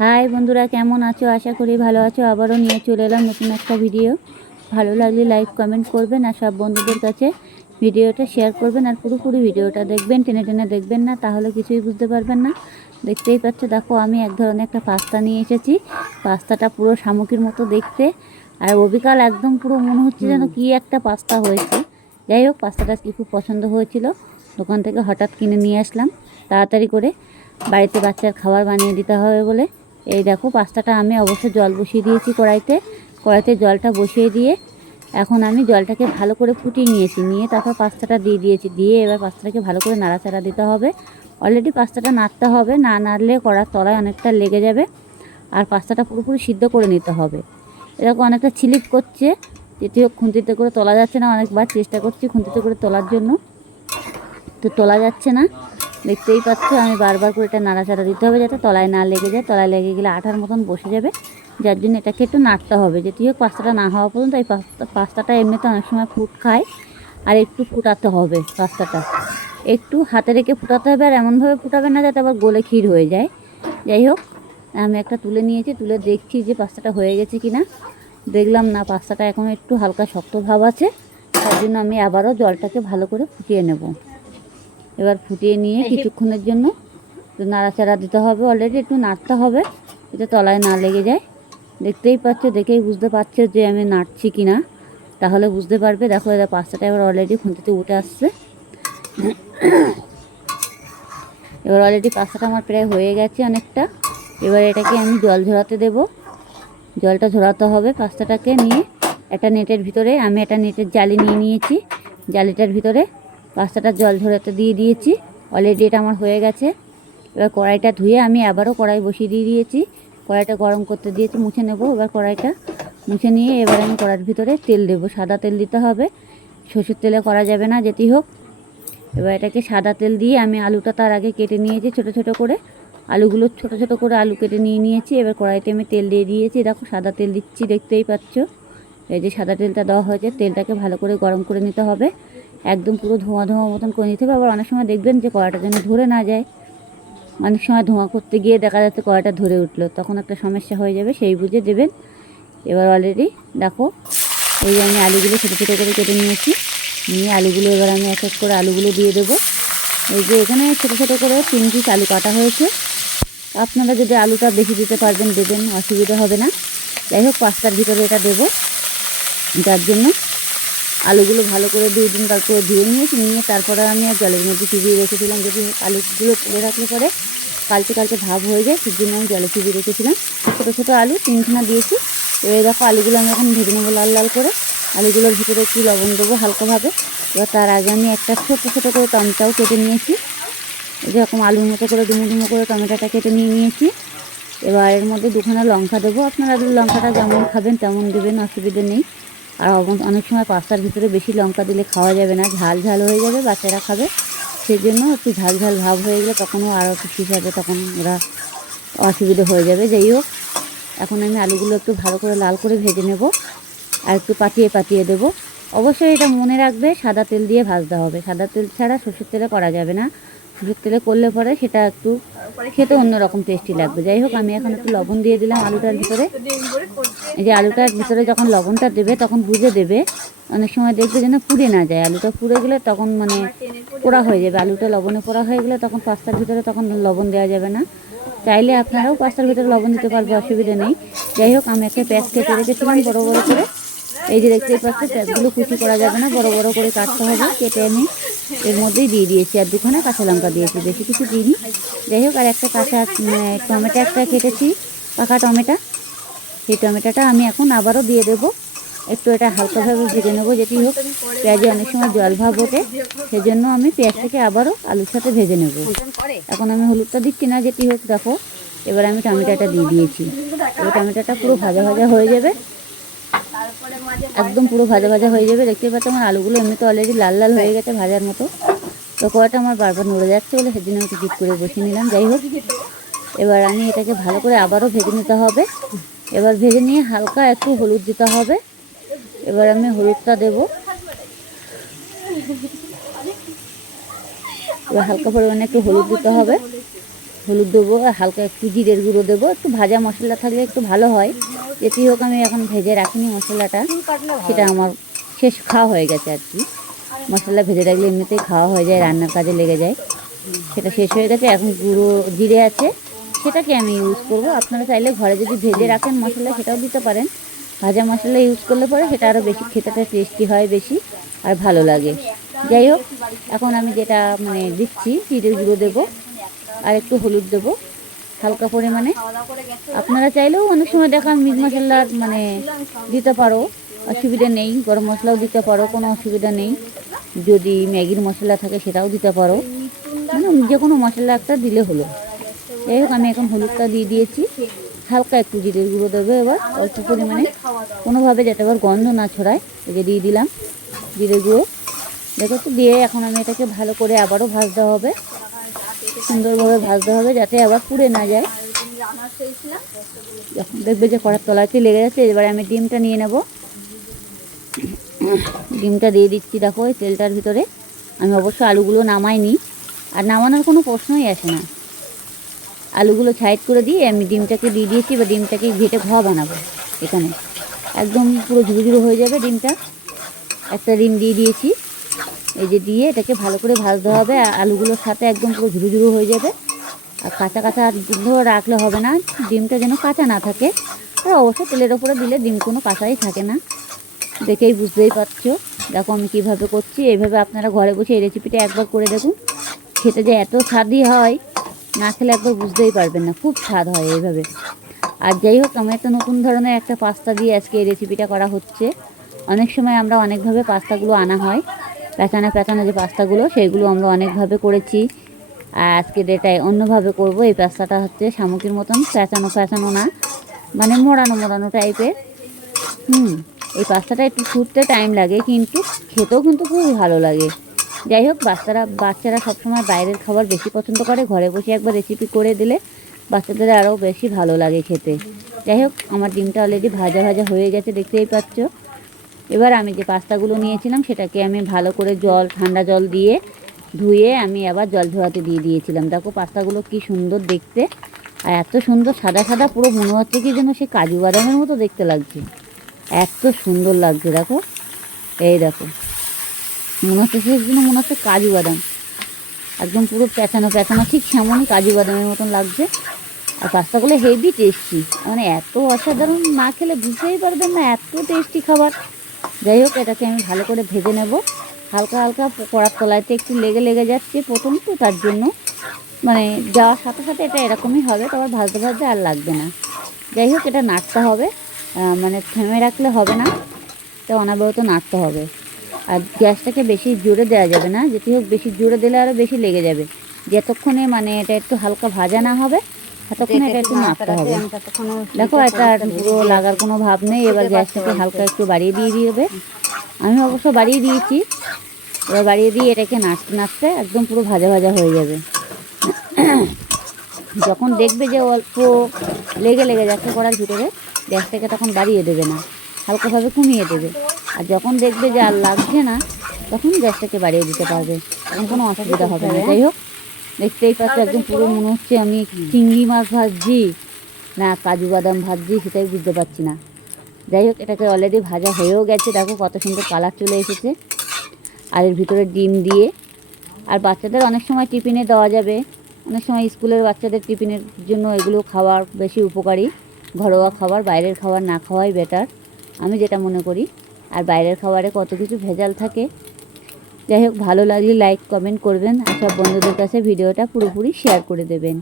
High বন্ধুরা কেমন আছো? আশা করি ভালো আছো। আবারও নিয়ে চলে এলাম নতুন একটা ভিডিও ভালো লাগলে লাইক কমেন্ট করবেন আর সব বন্ধুদের কাছে ভিডিওটা শেয়ার করবেন আর পুরোপুরি ভিডিওটা দেখবেন। টেনে টেনে দেখবেন না তাহলে কিছুই বুঝতে পারবেন না। দেখতেই পাচ্ছ দেখো আমি এক ধরনের একটা পাস্তা নিয়ে এসেছি। পাস্তাটা পুরো শামুকির মতো দেখতে। আর অবিকাল একদম পুরো মনে হচ্ছে যেন কী একটা পাস্তা হয়েছে। যাই হোক পাস্তাটা কি খুব পছন্দ হয়েছিল। দোকান থেকে হঠাৎ কিনে নিয়ে আসলাম। তাড়াতাড়ি করে বাড়িতে বাচ্চার খাবার বানিয়ে দিতে হবে বলে। এই দেখো, পাস্তাটা আমি অবশ্য জল বসিয়ে দিয়েছি কড়াইতে। কড়াইতে জলটা বসিয়ে দিয়ে এখন আমি জলটাকে ভালো করে ফুটিয়ে নিয়েছি। নিয়ে তারপর পাস্তাটা দিয়ে দিয়েছি। দিয়ে এবার পাস্তাটাকে ভালো করে নাড়াচাড়া দিতে হবে। অলরেডি পাস্তাটা নাড়তে হবে। না নাড়লে কড়ার তলায় অনেকটা লেগে যাবে আর পাস্তাটা পুরোপুরি সিদ্ধ করে নিতে হবে। এরকম অনেকটা ছিলিপ করছে। যেটি হোক খুন্তিতে করে তোলা যাচ্ছে না। অনেকবার চেষ্টা করছি খুন্তিতে করে তোলার জন্য। তো তোলা যাচ্ছে না। দেখতেই পাচ্ছ, আমি বারবার করে এটা নাড়াচাড়া দিতে হবে যাতে তলায় না লেগে যায়। তলায় লেগে গেলে আঠার মতন বসে যাবে। যার জন্য এটাকে একটু নাড়তে হবে। যেটি হোক পাস্তাটা না হওয়া পর্যন্ত এই পাস্তা, পাস্তাটা এমনিতে অনেক সময় ফুট খায়। আর একটু ফুটাতে হবে পাস্তাটা। একটু হাতে রেখে ফুটাতে হবে আর এমনভাবে ফুটাবে না যাতে আবার গোলে ক্ষীর হয়ে যায়। যাই হোক, আমি একটা তুলে নিয়েছি। তুলে দেখছি যে পাস্তাটা হয়ে গেছে কি না দেখলাম না, পাস্তাটা এখন একটু হালকা শক্ত ভাব আছে। তার জন্য আমি আবারও জলটাকে ভালো করে ফুটিয়ে নেব। এবার ফুটিয়ে নিয়ে কিছুক্ষণের জন্য নাড়াচাড়া দিতে হবে অলরেডি একটু নাড়তে হবে এটা তলায় না লেগে যায়। দেখতেই পাচ্ছ দেখেই বুঝতে পারছ যে আমি নাড়ছি কি না তাহলে বুঝতে পারবে দেখো এটা পাস্তাটা এবার অলরেডি খুঁটিতে উঠে আসছে। এবার অলরেডি পাস্তাটা আমার প্রায় হয়ে গেছে অনেকটা। এবার এটাকে আমি জল ঝরাতে দেব। জলটা ঝরাতে হবে পাস্তাটাকে নিয়ে। একটা নেটের ভিতরে আমি একটা নেটের জালি নিয়ে নিয়েছি। জালিটার ভিতরে পাস্তাটা জল ঝরাতে দিয়ে দিয়েছি। অলরেডি এটা আমার হয়ে গেছে। এবার কড়াইটা ধুয়ে আমি আবারও কড়াই বসিয়ে দিয়ে দিয়েছি। কড়াইটা গরম করতে দিয়েছি, মুছে নেব এবার কড়াইটা। মুছে নিয়ে এবার আমি কড়াইয়ের ভিতরে তেল দেব। সাদা তেল দিতে হবে। সরষের তেলে করা যাবে না, যেটি হোক। এবার এটাকে সাদা তেল দিয়ে আমি আলুটা তার আগে কেটে নিয়েছি ছোট ছোট করে। আলুগুলো ছোট ছোট করে আলু কেটে নিয়ে নিয়েছি। এবার কড়াইতে আমি তেল দিয়ে দিয়েছি। দেখো সাদা তেল দিচ্ছি, দেখতেই পাচ্ছ। এই যে সাদা তেলটা দেওয়া হয়েছে, তেলটাকে ভালো করে গরম করে নিতে হবে। একদম পুরো ধোঁয়া ধোঁয়া মতন করে নিতে হবে। আবার অনেক সময় দেখবেন যে কড়াটা যেন ধরে না যায়। অনেক সময় ধোঁয়া করতে গিয়ে দেখা যাচ্ছে কড়াটা ধরে উঠল। তখন একটা সমস্যা হয়ে যাবে, সেই বুঝে দেবেন। এবার অলরেডি দেখো, এই যে আমি আলুগুলো ছোটো ছোটো করে কেটে নিয়েছি। নিয়ে আলুগুলো এবার আমি এক এক করে আলুগুলো দিয়ে দেবো। এই যে এখানে ছোটো ছোটো করে তিন পিস আলু কাটা হয়েছে। আপনারা যদি আলুটা বেশি দিতে পারবেন দেবেন, অসুবিধা হবে না। যাই হোক পাঁচটার ভিতরে এটা দেবো। যার জন্য আলুগুলো ভালো করে দুই দিন কাল করে ধুয়ে নিয়েছি নিয়ে তারপরে আমি আর জলের মধ্যে চুবিয়ে রেখেছিলাম। যদি আলুগুলো তুলে রাখলে পরে কালচে কালচে ভাব হয়ে যায় সেই জন্য আমি জলে চুবিয়ে রেখেছিলাম। ছোটো ছোটো আলু তিনখানা দিয়েছি। এবার দেখো আলুগুলো আমি এখন ভেজে নেব লাল লাল করে। আলুগুলোর ভিতরে একটু লবণ দেবো হালকাভাবে। এবার তার আগে আমি একটা ছোটো ছোটো করে টমেটাও কেটে নিয়েছি। যেরকম আলুর মতো করে ডুমো ডুমো করে টমেটোটা কেটে নিয়ে নিয়েছি। এবার এর মধ্যে দুখানা লঙ্কা দেবো। আপনারা লঙ্কাটা যেমন খাবেন তেমন দেবেন, অসুবিধে নেই। আর অনেক সময় পাস্তার ভিতরে বেশি লঙ্কা দিলে খাওয়া যাবে না, ঝাল ঝাল হয়ে যাবে, বাচ্চারা খাবে। সেই জন্য একটু ঝাল ঝাল ভাব হয়ে গেলে তখনও আরও একটু হবে, তখন ওরা অসুবিধে হয়ে যাবে। যাই হোক, এখন আমি আলুগুলো একটু ভালো করে লাল করে ভেজে নেব আর একটু পাতিয়ে পাতিয়ে দেবো। অবশ্যই এটা মনে রাখবে, সাদা তেল দিয়ে ভাজতে হবে। সাদা তেল ছাড়া সর্ষের তেলে করা যাবে না। সর্ষের তেলে করলে পরে সেটা একটু খেতে অন্যরকম টেস্টি লাগবে। যাই হোক, আমি এখন একটু লবণ দিয়ে দিলাম আলুটার ভিতরে। এই যে আলুটার ভিতরে যখন লবণটা দেবে, তখন বুঝে দেবে। অনেক সময় দেখবে যেন পুড়ে না যায়। আলুটা পুড়ে গেলে তখন মানে পোড়া হয়ে যাবে। আলুটা লবণে পোড়া হয়ে গেলে তখন পাস্তার ভিতরে তখন লবণ দেওয়া যাবে না। চাইলে আপনারাও পাস্তার ভিতরে লবণ দিতে পারবে, অসুবিধা নেই। যাই হোক, আমি একটা প্যাঁচ কেটে রেখেছিলাম বড়ো বড়ো করে। এই যে দেখতেই পাচ্ছি প্যাঁচগুলো কুচি করা যাবে না, বড় বড় করে কাটতে হবে, কেটে আমি এর মধ্যেই দিয়ে দিয়েছি, আর দুখানা কাঁচা লঙ্কা দিয়েছি, বেশি কিছু দিইনি। যাই হোক, আর একটা কাঁচা টমেটো একটা কেটেছি, পাকা টমেটো। সেই টমেটোটা আমি এখন আবারও দিয়ে দেবো। একটু এটা হালকাভাবে ভেজে নেব, যেটি হোক। পেঁয়াজে অনেক সময় জল ভাব ওঠে, সেজন্য আমি পেঁয়াজটাকে আবারও আলুর সাথে ভেজে নেব। এখন আমি হলুদটা দিচ্ছি না, যেটি হোক, দেখো। এবার আমি টমেটোটা দিয়ে দিয়েছি। এবার টমেটোটা পুরো ভাজা ভাজা হয়ে যাবে। একদম পুরো ভাজা ভাজা হয়ে যাবে। দেখতে পাচ্ছ আমার আলুগুলো এমনিতে অলরেডি লাল লাল হয়ে গেছে ভাজার মতো। তো কড়াটা আমার বারবার নড়ে যাচ্ছে বলে সেদিন আমি টিকিট করে বসিয়ে নিলাম। যাই হোক এবার আমি এটাকে ভালো করে আবারও ভেজে নিতে হবে। এবার ভেজে নিয়ে হালকা একটু হলুদ দিতে হবে। এবার আমি হলুদটা দেব। এবার হালকা পরিমাণে একটু হলুদ দিতে হবে। হলুদ দেবো, হালকা একটু জিরের গুঁড়ো দেবো। একটু ভাজা মশলা থাকলে একটু ভালো হয়। যেটি হোক আমি এখন ভেজে রাখিনি মশলাটা। সেটা আমার শেষ খাওয়া হয়ে গেছে আর কি। মশলা ভেজে রাখলে এমনিতেই খাওয়া হয়ে যায়, রান্নার কাজে লেগে যায়। সেটা শেষ হয়ে গেছে। এখন গুঁড়ো জিরে আছে। সেটাকে আমি ইউজ করব। আপনারা চাইলে ঘরে যদি ভেজে রাখেন মশলা, সেটাও দিতে পারেন। ভাজা মশলা ইউজ করলে পরে সেটা আরও বেশি খেতেটা টেস্টি হয় বেশি আর ভালো লাগে। যাই হোক, এখন আমি যেটা মানে দিচ্ছি, জিরের গুঁড়ো দেবো। আর একটু হলুদ দেবো, হালকা পরিমাণে। আপনারা চাইলেও অনেক সময় দেখান, মিট মশলার মানে দিতে পারো, অসুবিধা নেই, গরম মশলাও দিতে পারো, কোনো অসুবিধা নেই। যদি ম্যাগির মশলা থাকে সেটাও দিতে পারো। মানে যে কোনো মশলা একটা দিলে হলো। যাই হোক, আমি এখন হলুদটা দিয়ে দিয়েছি। হালকা একটু জিরের গুঁড়ো দেবো এবার, অল্প পরিমাণে। কোনোভাবে যাতে আবার গন্ধ না ছড়ায়, এই দিয়ে দিলাম জিরে গুঁড়ো। দেখো তো, দিয়ে এখন আমি এটাকে ভালো করে আবারও ভাজতে হবে। সুন্দরভাবে ভাজতে হবে যাতে আবার পুড়ে না যায়। যখন দেখবে যে কড়ার তলাতে লেগে যাচ্ছে এবারে আমি ডিমটা নিয়ে নেব। ডিমটা দিয়ে দিচ্ছি, দেখো এই তেলটার ভিতরে। আমি অবশ্য আলুগুলো নামাইনি। আর নামানোর কোনো প্রশ্নই আসে না। আলুগুলো সাইড করে দিয়ে আমি ডিমটাকে দিয়ে দিয়েছি বা ডিমটাকে ঘেটে ঘ বানাবো এখানে। একদম পুরো ঝুরো হয়ে যাবে ডিমটা। একটা ডিম দিয়ে দিয়েছি। এই যে দিয়ে এটাকে ভালো করে ভাজতে হবে, আর আলুগুলোর সাথে একদম পুরো ঝুরো ঝুরো হয়ে যাবে। আর কাঁচা কাঁচা ধরে রাখলে হবে না, ডিমটা যেন কাঁচা না থাকে। আর অবশ্য তেলের ওপরে দিলে ডিম কোনো কাঁচাই থাকে না। দেখেই বুঝতেই পারছ। দেখো আমি কীভাবে করছি, এইভাবে আপনারা ঘরে বসে এই রেসিপিটা একবার করে দেখুন। খেতে যে এত স্বাদই হয়, না খেলে একবার বুঝতেই পারবেন না, খুব স্বাদ হয় এইভাবে। আর যাই হোক আমি একটা নতুন ধরনের একটা পাস্তা দিয়ে আজকে এই রেসিপিটা করা হচ্ছে। অনেক সময় আমরা অনেকভাবে পাস্তাগুলো আনা হয়। পেঁচানো প্যাঁচানো যে পাস্তাগুলো, সেগুলো আমরা অনেকভাবে করেছি। আর আজকে এটাই অন্যভাবে করব। এই পাস্তাটা হচ্ছে শামুকের মতন, প্যাঁচানো পেঁচানো না মানে মোড়ানো মোড়ানো টাইপের হুম, এই পাস্তাটা একটু ফুটতে টাইম লাগে, কিন্তু খেতেও কিন্তু খুবই ভালো লাগে। যাই হোক, বাচ্চারা বাচ্চারা সবসময় বাইরের খাবার বেশি পছন্দ করে। ঘরে বসে একবার রেসিপি করে দিলে বাচ্চাদের আরও বেশি ভালো লাগে খেতে। যাই হোক, আমার ডিমটা অলরেডি ভাজা ভাজা হয়ে গেছে, দেখতেই পাচ্ছ। এবার আমি যে পাস্তাগুলো নিয়েছিলাম সেটাকে আমি ভালো করে জল, ঠান্ডা জল দিয়ে ধুয়ে আমি আবার জল ধোয়াতে দিয়ে দিয়েছিলাম। দেখো পাস্তাগুলো কি সুন্দর দেখতে। আর এত সুন্দর সাদা সাদা, পুরো মনে হচ্ছে কি যেন সে কাজু বাদামের মতো দেখতে লাগছে। এত সুন্দর লাগছে, দেখো। এই দেখো। মনে হচ্ছে সে যেন, মনে হচ্ছে কাজু বাদাম। একদম পুরো পেঁচানো পেঁচানো ঠিক সেমনই কাজু বাদামের মতন লাগছে। আর পাস্তাগুলো হেভি টেস্টি মানে এত অসাধারণ, না খেলে বুঝতেই পারবেন না, এত টেস্টি খাবার। যাই হোক, এটাকে আমি ভালো করে ভেজে নেব। হালকা হালকা কড়ার তলাইতে একটু লেগে লেগে যাচ্ছে প্রথম তো, তার জন্য। মানে যাওয়ার সাথে সাথে এটা এরকমই হবে তারপর ভাজতে ভাজতে আর লাগবে না। যাই হোক, এটা নাড়তে হবে। মানে থেমে রাখলে হবে না এটা অনাবরত নাড়তে হবে। আর গ্যাসটাকে বেশি জোরে দেওয়া যাবে না, যেটি হোক বেশি জোরে দিলে আরও বেশি লেগে যাবে। যতক্ষণে মানে এটা একটু হালকা ভাজা না হবে ততক্ষণে এটা একটু নাড়তে হবে। দেখো এটা পুরো লাগার কোনো ভাব নেই এবার গ্যাসটাকে হালকা একটু বাড়িয়ে দিয়ে দিবে। আমি অবশ্য বাড়িয়ে দিয়েছি এবার বাড়িয়ে দিয়ে এটাকে নাড়তে নাড়তে একদম পুরো ভাজা ভাজা হয়ে যাবে। যখন দেখবে যে অল্প লেগে লেগে যাচ্ছে করার ভিতরে গ্যাসটাকে তখন বাড়িয়ে দেবে না হালকাভাবে কমিয়ে দেবে। আর যখন দেখবে যে আর লাগছে না তখন গ্যাসটাকে বাড়িয়ে দিতে পারবে তখন কোনো অসুবিধা হবে না। যাই হোক দেখতেই পাচ্ছি একদম পুরো মনে হচ্ছে আমি চিংড়ি মাছ ভাজছি না কাজু বাদাম ভাজছি সেটাই বুঝতে পারছি না। যাই হোক এটাকে অলরেডি ভাজা হয়েও গেছে। দেখো কত সুন্দর কালার চলে এসেছে। আর এর ভিতরে ডিম দিয়ে। আর বাচ্চাদের অনেক সময় টিফিনে দেওয়া যাবে। অনেক সময় স্কুলের বাচ্চাদের টিফিনের জন্য এগুলো খাওয়ার বেশি উপকারী। ঘরোয়া খাবার বাইরের খাবার না খাওয়াই বেটার আমি যেটা মনে করি আর বাইরের খাবারে কত কিছু ভেজাল থাকে যাই হোক, ভালো লাগলে লাইক কমেন্ট করবেন। আর সব বন্ধুদের কাছে ভিডিওটা পুরোপুরি শেয়ার করে দেবেন।